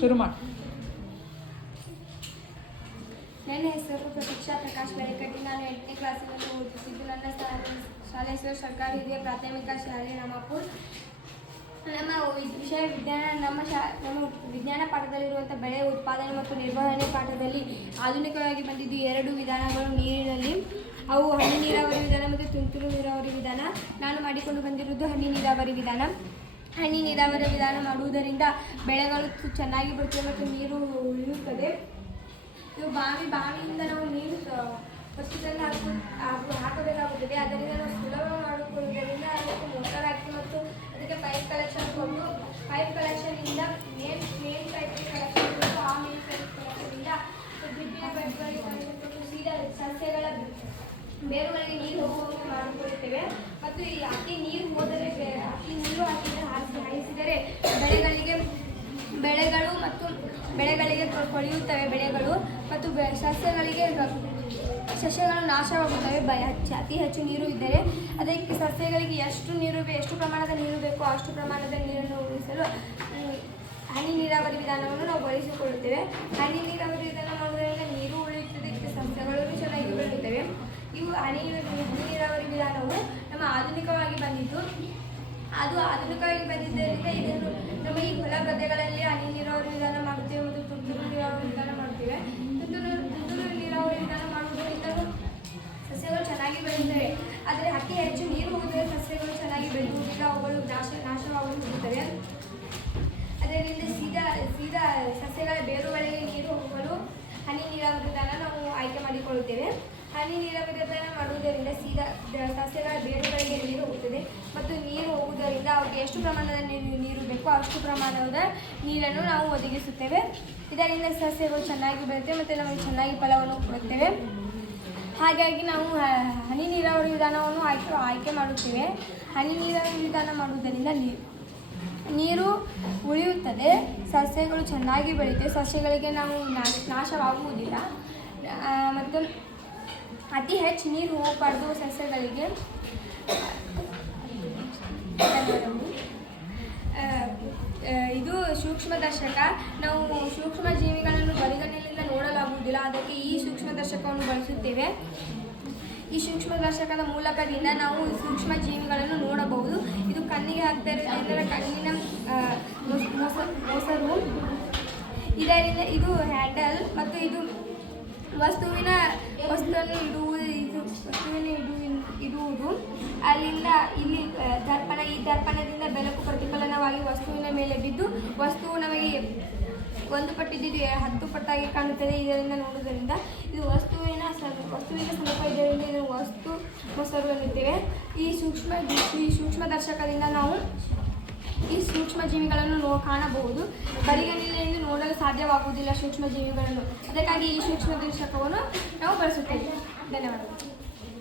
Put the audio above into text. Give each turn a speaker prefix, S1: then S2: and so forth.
S1: ಶುರು ಮಾಡಿ.
S2: ನನ್ನ ಹೆಸರು ಪ್ರತೀಕ್ಷಾ ಪ್ರಕಾಶ್ ಬೆಳಕಟ್ಟಿ ನಾನು ಎಂಟನೇ ಕ್ಲಾಸಿನಲ್ಲಿ ಓದುತ್ತಿದ್ದು ನನ್ನ ಶಾ- ಶಾಲೆ ಹೆಸರು ಸರ್ಕಾರಿ ಹಿರಿಯ ಪ್ರಾಥಮಿಕ ಶಾಲೆ ರಾಮಾಪುರ್. ನಮ್ಮ ವಿಷಯ ವಿಜ್ಞಾನ ನಮ್ಮ ಶಾ ನಮ್ಮ ವಿಜ್ಞಾನ ಪಾಠದಲ್ಲಿರುವಂಥ ಬೆಳೆ ಉತ್ಪಾದನೆ ಮತ್ತು ನಿರ್ವಹಣೆ ಪಾಠದಲ್ಲಿ ಆಧುನಿಕವಾಗಿ ಬಂದಿದ್ದು ಎರಡು ವಿಧಾನಗಳು. ನೀರಿನಲ್ಲಿ. ಅವು ಹನಿ ನೀರಾವರಿ ವಿಧಾನ ಮತ್ತು ತುಂತುರು ನೀರಾವರಿ ವಿಧಾನ. ನಾನು ಮಾಡಿಕೊಂಡು ಬಂದಿರುವುದು ಹನಿ ನೀರಾವರಿ ವಿಧಾನ. ಹನಿ ನೀರಾವರಿ ವಿಧಾನ ಮಾಡುವುದರಿಂದ ಬೆಳೆಗಳು ಚೆನ್ನಾಗಿ ಬರುತ್ತವೆ ಮತ್ತು ನೀರು ಉಳಿಯುತ್ತದೆ. ಇದು ಬಾವಿ, ಬಾವಿಯಿಂದ ನಾವು ನೀರು ತಂದು ಹಾಕು ಹಾಕು ಹಾಕಬೇಕಾಗುತ್ತದೆ. ಅದರಿಂದ ನಾವು ಸುಲಭ ಮಾಡಿಕೊಳ್ಳುವುದರಿಂದ ಅದಕ್ಕೆ ಮೋಟರ್ ಹಾಕಿ ಮತ್ತು ಅದಕ್ಕೆ ಪೈಪ್ ಕಲೆಕ್ಷನ್ ಕೊಟ್ಟು ಪೈಪ್ ಕಲೆಕ್ಷನಿಂದ ಮೇನ್ ಮೇನ್ ಪೈಪ್ ಕಲೆಕ್ಷನ್ ಕೊಟ್ಟು ಆ ಮೇನ್ ಪೈಪ್ ಕಲೆಕ್ಷನಿಂದ ಡ್ರಿಪ್ಪಿನ ಪೈಪ್ಗಳಿಗೆ ಕೊಟ್ಟು ಸೀದಾ ಸಸ್ಯಗಳ ಬೇರುಗಳಿಗೆ ನೀರು ಹೋಗುವಂತೆ ಮಾಡಿಕೊಳ್ಳುತ್ತೇವೆ. ಮತ್ತು ಈ ಅತಿ ನೀರು ಹೋದರೆ ಬೆ- ಅತಿ ನೀರು ಹಾಕಿದರೆ ಹಾಯಿಸಿ ಹಾಯಿಸಿದರೆ ಬೆಳೆಗಳಿಗೆ ಬೆಳೆಗಳು ಮತ್ತು ಬೆಳೆಗಳಿಗೆ ಕೊಳೆಯುತ್ತವೆ ಬೆಳೆಗಳು ಮತ್ತು ಸಸ್ಯಗಳಿಗೆ ಸಸ್ಯಗಳು ನಾಶವಾಗುತ್ತವೆ ಹೆಚ್ಚು, ಅತಿ ಹೆಚ್ಚು ನೀರು ಇದ್ದರೆ ಅದಕ್ಕೆ ಸಸ್ಯಗಳಿಗೆ ಎಷ್ಟು ನೀರು ಎಷ್ಟು ಪ್ರಮಾಣದ ನೀರು ಬೇಕೋ ಅಷ್ಟು ಪ್ರಮಾಣದ ನೀರನ್ನು ಉಳಿಸಲು ಹನಿ ನೀರಾವರಿ ವಿಧಾನವನ್ನು ನಾವು ಬಳಸಿಕೊಳ್ಳುತ್ತೇವೆ. ಹನಿ ನೀರಾವರಿ ವಿಧಾನ ಮಾಡುವುದರಿಂದ ನೀರು ಉಳಿಯುತ್ತದೆ, ಸಸ್ಯಗಳು ಚೆನ್ನಾಗಿ ಬೆಳೆಯುತ್ತವೆ ಇವು ಹನಿ ಹನಿ ನೀರಾವರಿ ವಿಧಾನವು ನಮ್ಮ ಆಧುನಿಕವಾಗಿ ಬಂದಿದ್ದು ಅದು ಆಧುನಿಕವಾಗಿ ಬಂದಿದ್ದರಿಂದ ಇದನ್ನು ನಮ್ಮ ಈ ಹೊಲ ಗದ್ದೆಗಳಲ್ಲಿ ಹನಿ ನೀರಾವರಿ ವಿಧಾನ ಮಾಡುತ್ತೇವೆ ಮತ್ತು ತುಂತುರು ನೀರಾವರಿ ವಿಧಾನ ಮಾಡುತ್ತೇವೆ. ತುಂತುರು ತುಂತುರು ನೀರಾವರಿ ವಿಧಾನ ಮಾಡುವುದರಿಂದ ಸಸ್ಯಗಳು ಚೆನ್ನಾಗಿ ಬೆಳೆಯುತ್ತವೆ. ಆದರೆ ಅತಿ ಹೆಚ್ಚು ನೀರು ಹೋದರೆ ಸಸ್ಯಗಳು ಚೆನ್ನಾಗಿ ಬೆಳೆಯುವುದಿಲ್ಲ ಅವುಗಳು ನಾಶ ನಾಶವಾಗಲು ಹೋಗುತ್ತವೆ ಅದರಿಂದ ಸೀದಾ ಸೀದಾ ಸಸ್ಯಗಳ ಬೇರುಗಳಿಗೆ ನೀರು ಹೋಗಲು ಹನಿ ನೀರಾವರಿ ವಿಧಾನ ನಾವು ಆಯ್ಕೆ ಮಾಡಿಕೊಳ್ಳುತ್ತೇವೆ ಹನಿ ನೀರಾವರಿ ವಿಧಾನ ಮಾಡುವುದರಿಂದ ಸೀದಾ ಸಸ್ಯಗಳ ಬೇರುಗಳಿಗೆ ನೀರು ಹೋಗುತ್ತದೆ. ಮತ್ತು ನೀರು ಹೋಗುವುದರಿಂದ ಅವ್ರಿಗೆ ಎಷ್ಟು ಪ್ರಮಾಣದ ನೀರು ಬೇಕೋ ಅಷ್ಟು ಪ್ರಮಾಣದ ನೀರನ್ನು ನಾವು ಒದಗಿಸುತ್ತೇವೆ. ಇದರಿಂದ ಸಸ್ಯಗಳು ಚೆನ್ನಾಗಿ ಬೆಳೆಯುತ್ತೆ ಮತ್ತು ನಮಗೆ ಚೆನ್ನಾಗಿ ಫಲವನ್ನು ಕೊಡುತ್ತೇವೆ. ಹಾಗಾಗಿ ನಾವು ಹನಿ ನೀರಾವರಿ ವಿಧಾನವನ್ನು ಆಯ್ಕೆ ಆಯ್ಕೆ ಮಾಡುತ್ತೇವೆ. ಹನಿ ನೀರಾವರಿ ವಿಧಾನ ಮಾಡುವುದರಿಂದ ನೀರು ನೀರು ಉಳಿಯುತ್ತದೆ. ಸಸ್ಯಗಳು ಚೆನ್ನಾಗಿ ಬೆಳೆಯುತ್ತೆ ಸಸ್ಯಗಳಿಗೆ ನಾವು ನಾಶ, ನಾಶವಾಗುವುದಿಲ್ಲ. ಮತ್ತು ಅತಿ ಹೆಚ್ಚು ನೀರು ಹೋಗಬಾರ್ದು ಸಸ್ಯಗಳಿಗೆ. ಇದು ಸೂಕ್ಷ್ಮದರ್ಶಕ. ನಾವು ಸೂಕ್ಷ್ಮ ಜೀವಿಗಳನ್ನು ಬರಿಗಣ್ಣಿನಿಂದ ನೋಡಲಾಗುವುದಿಲ್ಲ. ಅದಕ್ಕೆ ಈ ಸೂಕ್ಷ್ಮದರ್ಶಕವನ್ನು ಬಳಸುತ್ತೇವೆ. ಈ ಸೂಕ್ಷ್ಮದರ್ಶಕದ ಮೂಲಕದಿಂದ ನಾವು ಸೂಕ್ಷ್ಮ ಜೀವಿಗಳನ್ನು ನೋಡಬಹುದು. ಇದು ಕಣ್ಣಿಗೆ ಹಾಕ್ತಾರೆ ಇದರ ಕಣ್ಣಿನ ಮೊಸರು. ಇದರಿಂದ ಇದು ಹ್ಯಾಂಡಲ್. ಮತ್ತು ಇದು ವಸ್ತುವಿನ ವಸ್ತುವನ್ನು ಇಡುವುದು ಇದು, ವಸ್ತುವಿನ ಇಡು, ಇಡುವುದು. ಅಲ್ಲಿಂದ ಇಲ್ಲಿ ದರ್ಪಣ, ಈ ದರ್ಪಣದಿಂದ ಬೆಳಕು ಪ್ರತಿಫಲನವಾಗಿ ವಸ್ತುವಿನ ಮೇಲೆ ಬಿದ್ದು, ವಸ್ತುವು ನಮಗೆ ಒಂದು ಪಟ್ಟಿದ್ದು ಹತ್ತು ಪಟ್ಟಾಗಿ ಕಾಣುತ್ತದೆ ಇದರಿಂದ ನೋಡುವುದರಿಂದ. ಇದು ವಸ್ತುವಿನ ವಸ್ತುವಿನ ಸ್ವರೂಪ ಇದರಿಂದ ಇದನ್ನು ವಸ್ತು ಮೊಸರು ಎನ್ನುತ್ತೇವೆ ಈ ಸೂಕ್ಷ್ಮ, ಈ ಸೂಕ್ಷ್ಮದರ್ಶಕದಿಂದ ನಾವು ಈ ಸೂಕ್ಷ್ಮ ಜೀವಿಗಳನ್ನು ನೋ ಕಾಣಬಹುದು. ಬರಿಗಣ್ಣಿನಿಂದ ನೋಡಲು ಸಾಧ್ಯವಾಗುವುದಿಲ್ಲ ಸೂಕ್ಷ್ಮ ಜೀವಿಗಳನ್ನು ಅದಕ್ಕಾಗಿ ಈ ಸೂಕ್ಷ್ಮ ದರ್ಶಕವನ್ನು ನಾವು ಬಳಸುತ್ತೇವೆ. ಧನ್ಯವಾದಗಳು.